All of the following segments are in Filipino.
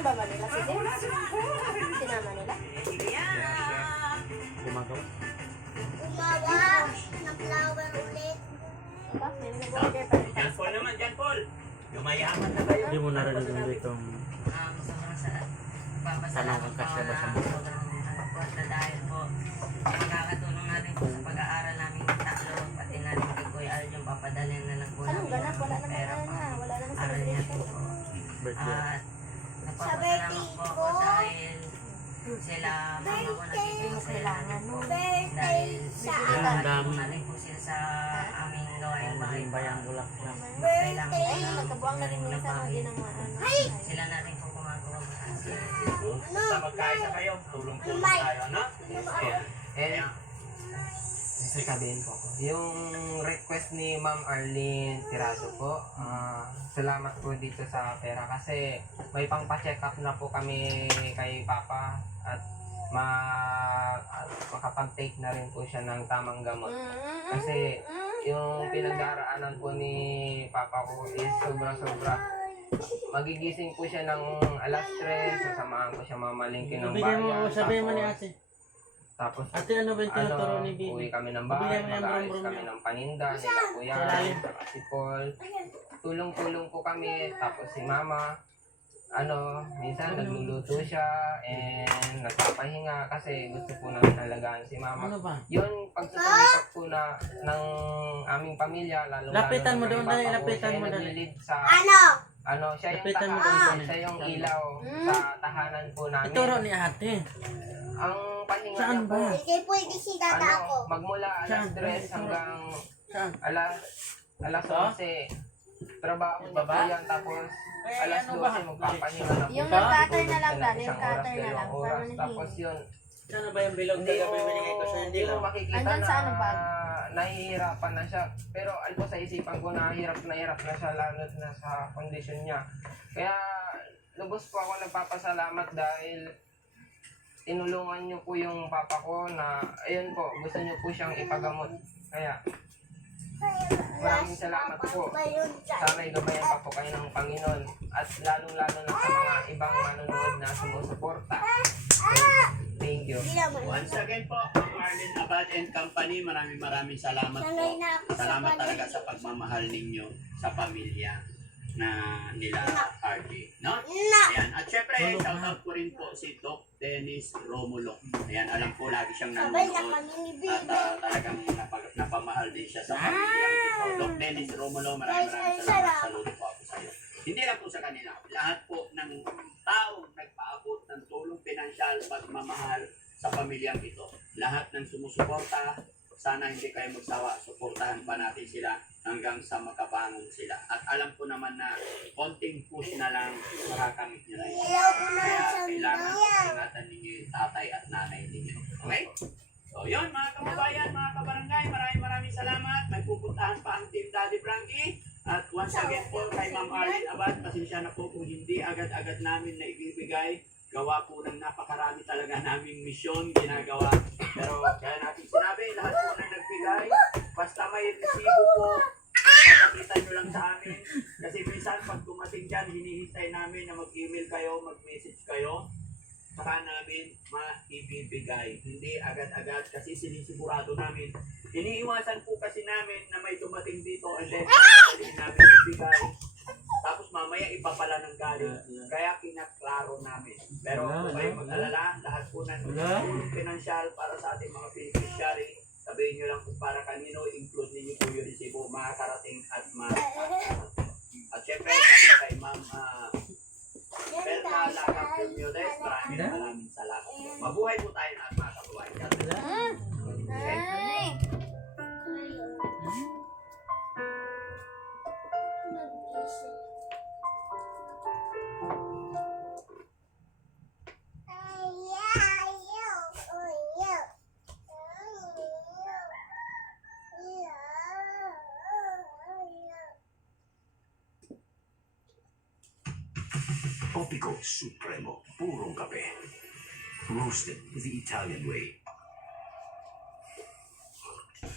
Saan ba Manila si James? Sinama nila? Gumagawa. Gumawa ng flower ulit. Aba, may nag-order pa rin. Jan Paul naman, Jan Paul. Yumayaman na kayo. Hindi mo narinig ditong Sobrang sarap. tanong ang kasya ba sa mga. Sobrang dahil po makakatulong natin po sa pag-aaral namin tatlo, pati na rin kay Kuya Al yung papadalhin na lang po Anong namin ganap? Wala ng naman pera na po. na. Wala naman Aral niya po. celebration. Birthday. At napapasalamat po ako dahil sila mama ko nagiging Kailangan mo. Birthday dahil sa Ang dami. na rin po sila sa aming gawain bahay Ang bayang bulak lang. Kailangan Ay, po nagkabuang na rin minsan ang ginawa. sila na rin po gumagawa ng Basta magkaisa kayo, tulong-tulong tayo, no? Eh, sasabihin po ako. Yung request ni Ma'am Arlene Tirado po, salamat po dito sa pera kasi may pang-check up na po kami kay Papa at makapag-take na rin po siya ng tamang gamot. Kasi yung pinag-daraanan po ni Papa ko is sobra-sobra. Magigising po siya ng alas 3, sasamahan ko siya mamalingkin ng Bigyan mo, bayan. sabihin mo ni ate. Tapos Ate, ano ba yung tinuturo ni Bibi? uwi kami ng Bigyan bahay, mo yung mag-aayos brum-brum kami niya. ng paninda, nila kuya, Sa lalim. saka si Paul. Tulong-tulong po kami, tapos si Mama, minsan nagluluto siya and nagpapahinga kasi gusto po namin alagaan si Mama. Ano ba? Yun, pagsusumikap po na ng aming pamilya, lalo Lapitan mo na kay doon, Papa dali, ko, lapitan siya mo, yung dali. naglilid sa, siya yung Lapitan mo tahanan, doon. siya yung ilaw sa tahanan po namin. Ituro ni ate. Ang pahinga Saan niya po, ba? Hindi pwede si tata ako. magmula alas Saan? 3 hanggang Saan? alas 11. Trabaho niya po yan, tapos alas ano ba? 12 magpapahinga na po. Yung siya. nag-cutter na lang, Tulog dali, siya ng yung cutter isang na lang, oras, para dalawang oras. Tapos yun, Saan ba yung bilog hindi kagabi binigay ko sa hindi mo lang? makikita Andyan na sa ano bag? nahihirapan na siya. Pero alpo sa isipan ko na hirap na siya lalo na sa kondisyon niya. Kaya lubos po ako nagpapasalamat dahil tinulungan niyo po yung papa ko na ayun po, gusto niyo po siyang ipagamot. Kaya maraming salamat po. Sana'y gabayan pa po kayo ng Panginoon at lalong-lalo na sa mga ibang manonood na sumusuporta. Thank you. Once again po, Marlene Abad and Company, maraming salamat po. Salamat talaga sa pagmamahal ninyo sa pamilya na nila RJ, no? Ayan, at syempre, shoutout ko rin po si Doc Dennis Romulo. Ayan, alam ko lagi siyang Sabay na nanonood kami ni at Bibi. talagang napamahal din siya sa pamilya. So, Doc Dennis Romulo, maraming salamat. Saludo po ako sa iyo. Hindi lang po sa kanila, lahat po ng taong nagpaabot ng tulong pinansyal, pagmamahal sa pamilyang ito. Lahat ng sumusuporta, sana hindi kayo magsawa, suportahan pa natin sila hanggang sa makabangon sila. At alam ko naman na konting push na lang makakamit nyo na yun. Kaya kailangan ingatan ninyo yung tatay at nanay ninyo. Okay? So yun mga kababayan, mga kabarangay, maraming salamat. May pupuntahan pa ang Team Daddy Frankie. At once again po kay Ma'am Arlene Abad, pasensya na po kung hindi agad-agad namin na ibibigay. Gawa po ng napakarami talaga naming misyon ginagawa. Pero kaya natin sinabi, lahat po na nagbigay, basta may resibo po, makikita nyo lang sa amin. Kasi minsan pag dumating dyan, hinihintay namin na mag-email kayo, mag-message kayo. Saka namin maibibigay. Hindi agad-agad kasi sinisigurado namin. Iniiwasan po kasi namin na may dumating dito and then hindi namin ibigay. Tapos mamaya iba pala ng galing. Kaya kinaklaro namin. Pero kung kayo mag-alala, lahat po ng tulong pinansyal para sa ating mga beneficiary, sabihin nyo lang kung para kanino, include ninyo po yung resibo, makakarating at makakarating. At syempre, kay Ma'am Perla Lagang Bermudez, maraming salamat. Mabuhay po tayo na at mga kababayan. Ay! Opico Supremo, purong kape. Roasted the Italian way.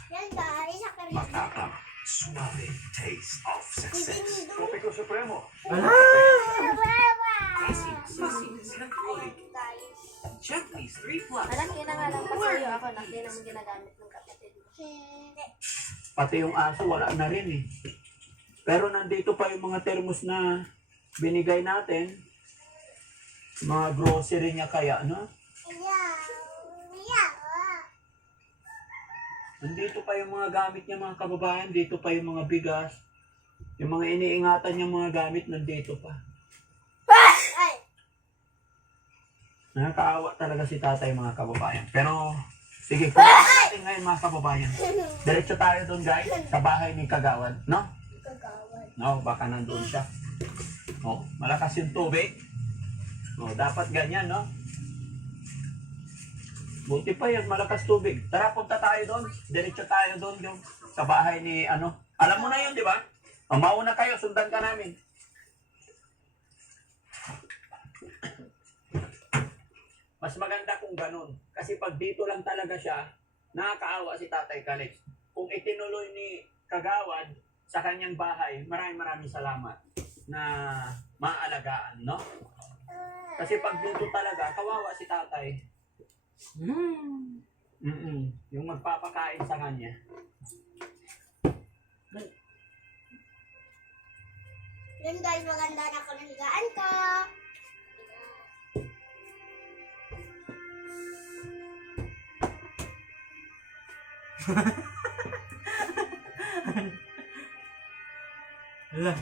Yan guys, sa kanila. Matapang, suave taste of success. Opico Supremo. Baba! Cassie, Sissy, Centroid, Guys. Gently's 3 Plus. Anak, kinangalang pa sa'yo ako na hindi naman ginagamit ng kapatid mo. Hindi. Pati yung aso, wala na rin eh. Pero nandito pa yung mga termos na binigay natin. Mga grocery niya kaya, no? Yeah. Yeah. Nandito pa yung mga gamit niya mga kababayan. Dito pa yung mga bigas. Yung mga iniingatan niya mga gamit, nandito pa. Ay. Nakakaawa talaga si tatay mga kababayan. Pero, sige, kumain natin ngayon mga kababayan. Diretso tayo doon guys, sa bahay ni Kagawad, no? Kagawad. No, baka nandun siya. Oh, malakas yung tubig. Oh, dapat ganyan, no? Buti pa yun, malakas tubig. Tara, punta tayo doon. Diretso tayo doon yung sa bahay ni ano. Alam mo na yun, di ba? Oh, mauna kayo, sundan ka namin. Mas maganda kung ganun. Kasi pag dito lang talaga siya, nakakaawa si Tatay Calix. Kung itinuloy ni Kagawad sa kanyang bahay, maraming salamat na maalagaan, no? Kasi pag dito talaga, kawawa si Tatay. Yung magpapakain sa kanya. Yun guys, maganda na kalanggaan ko. Wala.